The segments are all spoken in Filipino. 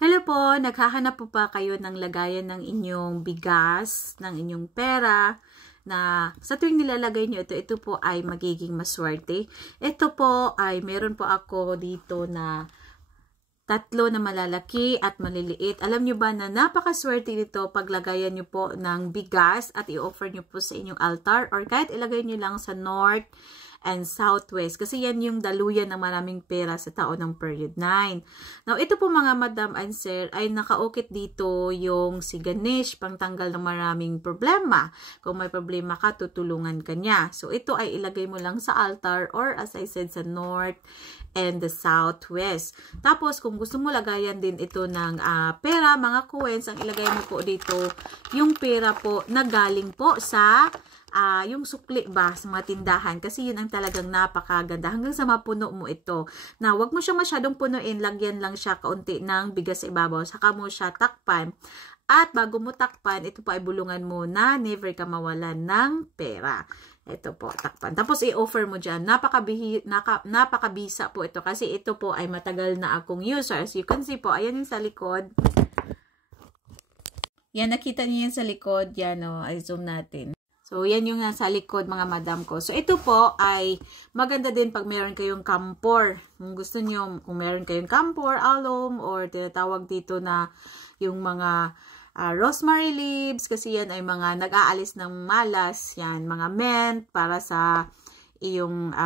Hello po, naghahanap po ba kayo ng lagayan ng inyong bigas, ng inyong pera, na sa tuwing nilalagay nyo ito po ay magiging maswerte. Ito po ay meron po ako dito na tatlo na malalaki at maliliit. Alam nyo ba na napakaswerte nito paglagayan nyo po ng bigas at i-offer nyo po sa inyong altar or kahit ilagay nyo lang sa north and southwest. Kasi yan yung daluyan ng maraming pera sa taon ng period 9. Now, ito po mga madam and sir ay nakaukit dito yung si Ganesh pangtanggal ng maraming problema. Kung may problema ka, tutulungan ka niya. So, ito ay ilagay mo lang sa altar or as I said sa north and the southwest. Tapos, kung gusto mo lagayan din ito ng pera, mga coins, ang ilagay mo po dito yung pera po na galing po sa yung sukli ba sa mga tindahan kasi yun ang talagang napakaganda hanggang sa mapuno mo ito. Na wag mo siya masyadong punuin, lagyan lang siya kaunti ng bigas sa ibabaw, saka mo siya takpan. At bago mo takpan, ito po ay bulungan mo na never ka mawalan ng pera. Ito po, takpan. Tapos i-offer mo dyan. Napakabisa po ito kasi ito po ay matagal na akong user. As you can see po, ayan yung sa likod. Yan, nakita niyo yan sa likod. Yan o, ay zoom natin. So, yan yung nasa likod mga madam ko. So, ito po ay maganda din pag meron kayong kampor. Kung gusto nyo, kung meron kayong kampor, alum, or tinatawag dito na yung mga rosemary leaves. Kasi yan ay mga nag-aalis ng malas. Yan, mga mint para sa iyong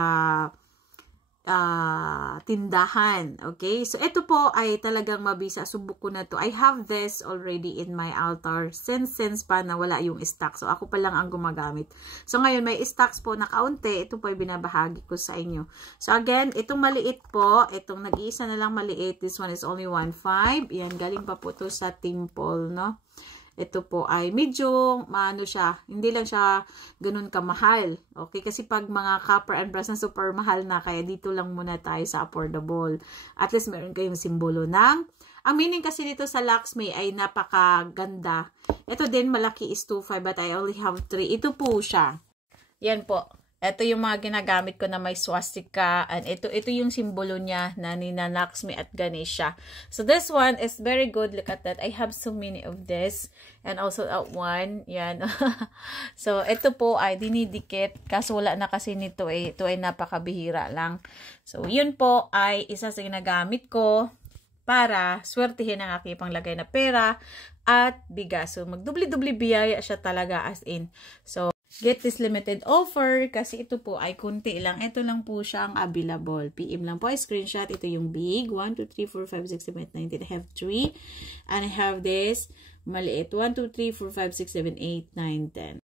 tindahan. Okay? So, ito po ay talagang mabisa. Subok ko na to. I have this already in my altar since pa na wala yung stock. So, ako pa lang ang gumagamit. So, ngayon may stocks po na kaunti. Ito po ay binabahagi ko sa inyo. So, again, itong maliit po, itong nag-iisa na lang maliit. This one is only 1.5. Yan, galing pa po to sa Temple, no? Ito po ay medyo, maano siya, hindi lang siya ganun kamahal. Okay? Kasi pag mga copper and brass na super mahal na, kaya dito lang muna tayo sa affordable. At least meron kayong simbolo ng, ang meaning kasi dito sa Laxmi ay napakaganda. Ito din, malaki is 2.5 but I only have 3. Ito po siya. Yan po. Ito yung mga ginagamit ko na may swastika. And ito yung simbolo niya na Nina Laxmi at Ganesha. So this one is very good. Look at that. I have so many of this. And also that one. Yan. So ito po ay dinidikit. Kaso wala na kasi nito eh. Ito ay napakabihira lang. So yun po ay isa sa ginagamit ko para swertihin ang aking panglagay na pera at bigas. So magdubli-dubli biyaya siya talaga as in. So get this limited offer kasi ito po ay kunti lang. Ito lang po siya ang available. PM lang po. Screenshot. Ito yung big. 1, 2, 3, 4, 5, 6, 7, 8, 9, 10. I have 3. And I have this maliit. 1, 2, 3, 4, 5, 6, 7, 8, 9, 10.